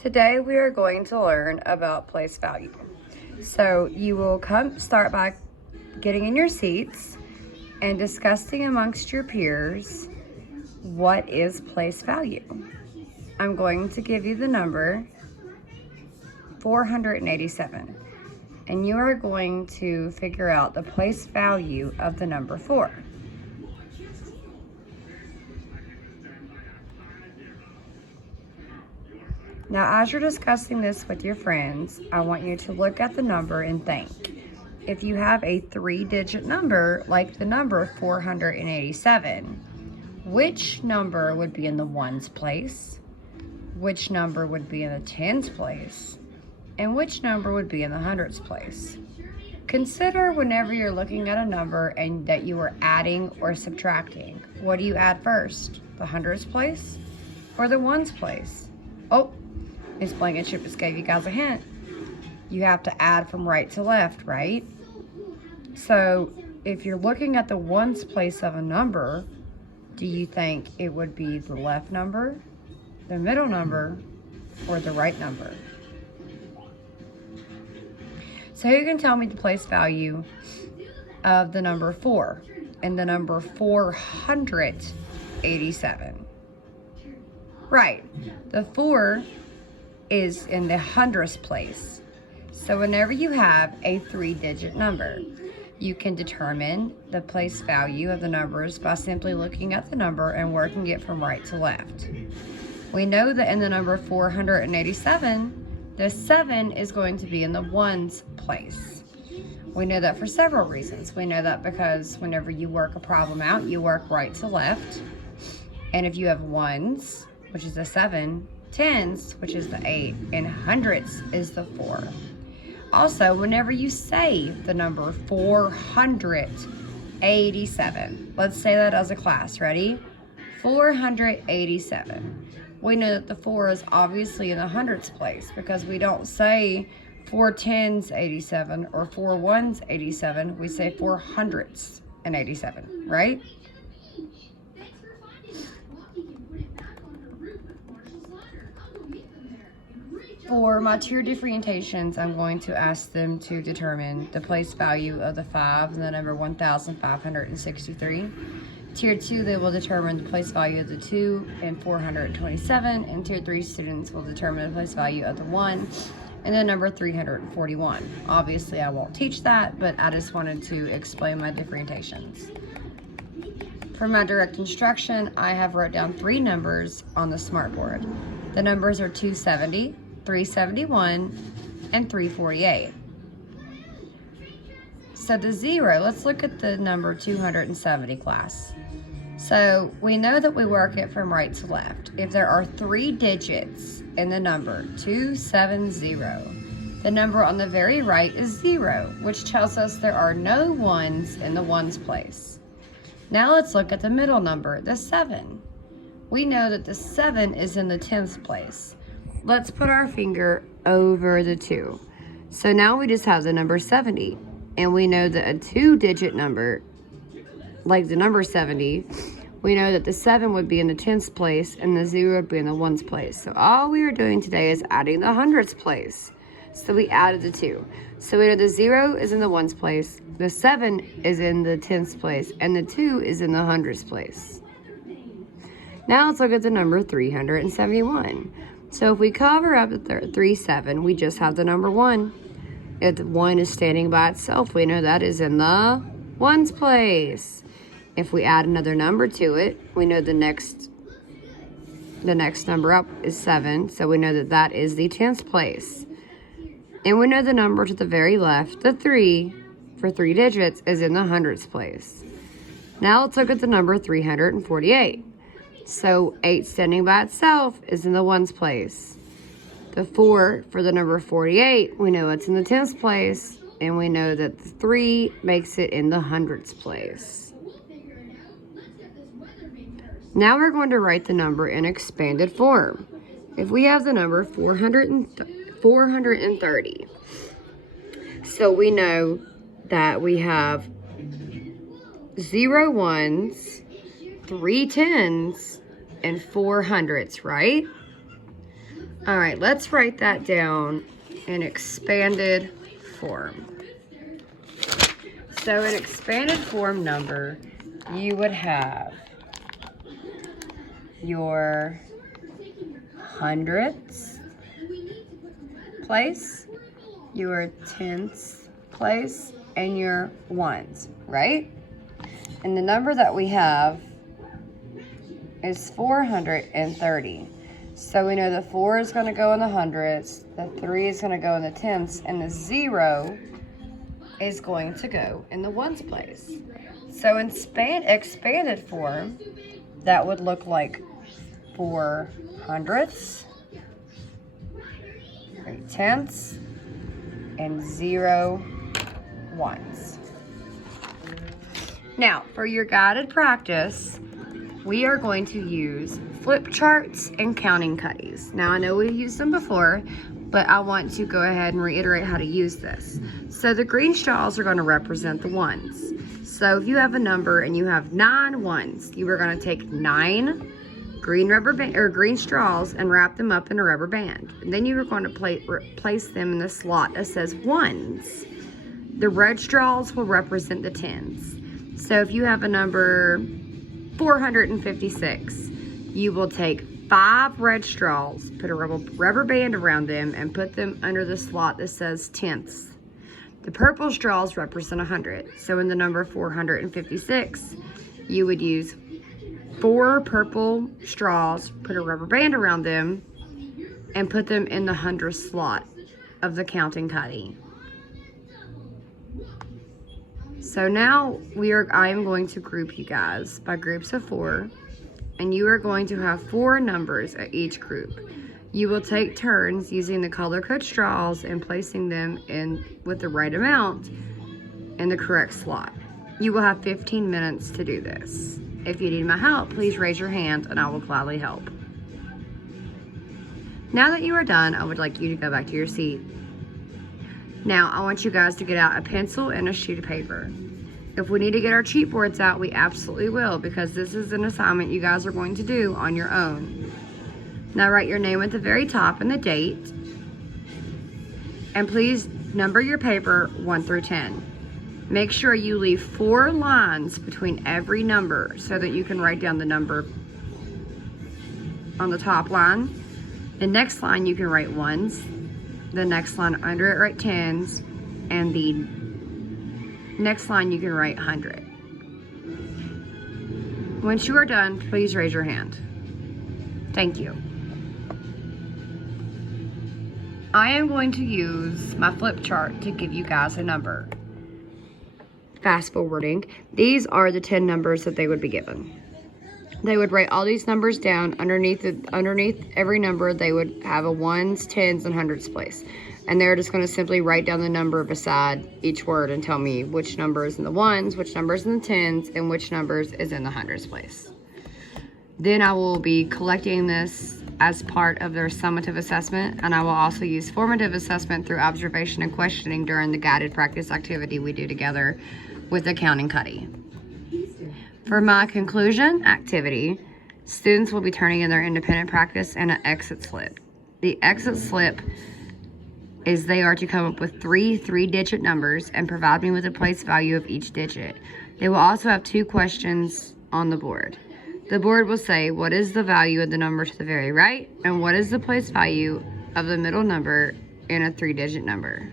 Today we are going to learn about place value. So you will start by getting in your seats and discussing amongst your peers what is place value. I'm going to give you the number 487, and you are going to figure out the place value of the number 4. Now, as you're discussing this with your friends, I want you to look at the number and think. If you have a 3-digit number, like the number 487, which number would be in the ones place? Which number would be in the tens place? And which number would be in the hundreds place? Consider whenever you're looking at a number and that you are adding or subtracting. What do you add first? The hundreds place or the ones place? Oh, Miss Blankenship just gave you guys a hint. You have to add from right to left, right? So if you're looking at the ones place of a number, do you think it would be the left number, the middle number, or the right number? So who can tell me the place value of the number 4 and the number 487? Right, the 4 is in the hundredths place. So whenever you have a 3-digit number, you can determine the place value of the numbers by simply looking at the number and working it from right to left. We know that in the number 487, the 7 is going to be in the ones place. We know that for several reasons. We know that because whenever you work a problem out, you work right to left. And if you have ones, which is the 7, tens, which is the 8, and hundreds is the 4. Also, whenever you say the number 487, let's say that as a class. Ready? 487. We know that the 4 is obviously in the hundreds place because we don't say 4 tens 87 or 4 ones 87. We say 4 hundredths and 87, right? For my tier differentiations, I'm going to ask them to determine the place value of the 5 and the number 1,563. Tier 2, they will determine the place value of the 2 and 427. And Tier 3 students will determine the place value of the 1 and the number 341. Obviously, I won't teach that, but I just wanted to explain my differentiations. For my direct instruction, I have wrote down 3 numbers on the smartboard. The numbers are 270, 371, and 348. So the 0, let's look at the number 270, class. So we know that we work it from right to left. If there are 3 digits in the number 270, the number on the very right is 0, which tells us there are no ones in the ones place. Now let's look at the middle number, the 7. We know that the 7 is in the tens place. Let's put our finger over the 2. So now we just have the number 70. And we know that a 2-digit number, like the number 70, we know that the 7 would be in the tens place and the 0 would be in the ones place. So all we are doing today is adding the hundreds place. So we added the 2. So we know the 0 is in the ones place, the 7 is in the tens place, and the 2 is in the hundreds place. Now let's look at the number 371. So if we cover up the 37, we just have the number 1. If the 1 is standing by itself, we know that is in the ones place. If we add another number to it, we know the next number up is 7, so we know that that is the tens place. And we know the number to the very left, the 3, for 3 digits, is in the hundreds place. Now let's look at the number 348. So 8 standing by itself is in the ones place. The 4 for the number 48, we know it's in the tens place, and we know that the 3 makes it in the hundreds place. Now we're going to write the number in expanded form. If we have the number 430, so we know that we have 0 ones, 3 tens, and 4 hundreds, right? All right, let's write that down in expanded form. So in expanded form number, you would have your hundredths place, your tenths place, and your ones, right? And the number that we have is 430. So we know the 4 is going to go in the hundredths, the 3 is going to go in the tenths, and the 0 is going to go in the ones place. So in expanded form, that would look like 4 hundredths, 3 tenths, and 0 ones. Now, for your guided practice, we are going to use flip charts and counting cutties. Now, I know we've used them before, but I want to go ahead and reiterate how to use this. So the green straws are going to represent the ones. So if you have a number and you have 9 ones, you are going to take 9 green straws and wrap them up in a rubber band. And then you are going to place them in the slot that says ones. The red straws will represent the tens. So if you have a number 456, you will take 5 red straws, put a rubber band around them, and put them under the slot that says tenths. The purple straws represent 100. So in the number 456, you would use 4 purple straws, put a rubber band around them, and put them in the 100th slot of the counting cutty. So now I am going to group you guys by groups of 4, and you are going to have 4 numbers at each group. You will take turns using the color code straws and placing them in with the right amount in the correct slot. You will have 15 minutes to do this. If you need my help, please raise your hand and I will gladly help. Now that you are done, I would like you to go back to your seat. Now, I want you guys to get out a pencil and a sheet of paper. If we need to get our cheat boards out, we absolutely will, because this is an assignment you guys are going to do on your own. Now write your name at the very top and the date. And please number your paper 1 through 10. Make sure you leave 4 lines between every number so that you can write down the number on the top line. The next line you can write ones. The next line under it write tens. And the next line you can write 100. Once you are done, please raise your hand. Thank you. I am going to use my flip chart to give you guys a number. Fast forwarding, these are the 10 numbers that they would be given. They would write all these numbers down. Underneath every number, they would have a ones, tens, and hundreds place. And they're just going to simply write down the number beside each word and tell me which number is in the ones, which number is in the tens, and which numbers is in the hundreds place. Then I will be collecting this as part of their summative assessment, and I will also use formative assessment through observation and questioning during the guided practice activity we do together with the counting cutty. For my conclusion activity, students will be turning in their independent practice and an exit slip. The exit slip is they are to come up with 3 three-digit numbers and provide me with a place value of each digit. They will also have 2 questions on the board. The board will say, what is the value of the number to the very right, and what is the place value of the middle number in a 3-digit number?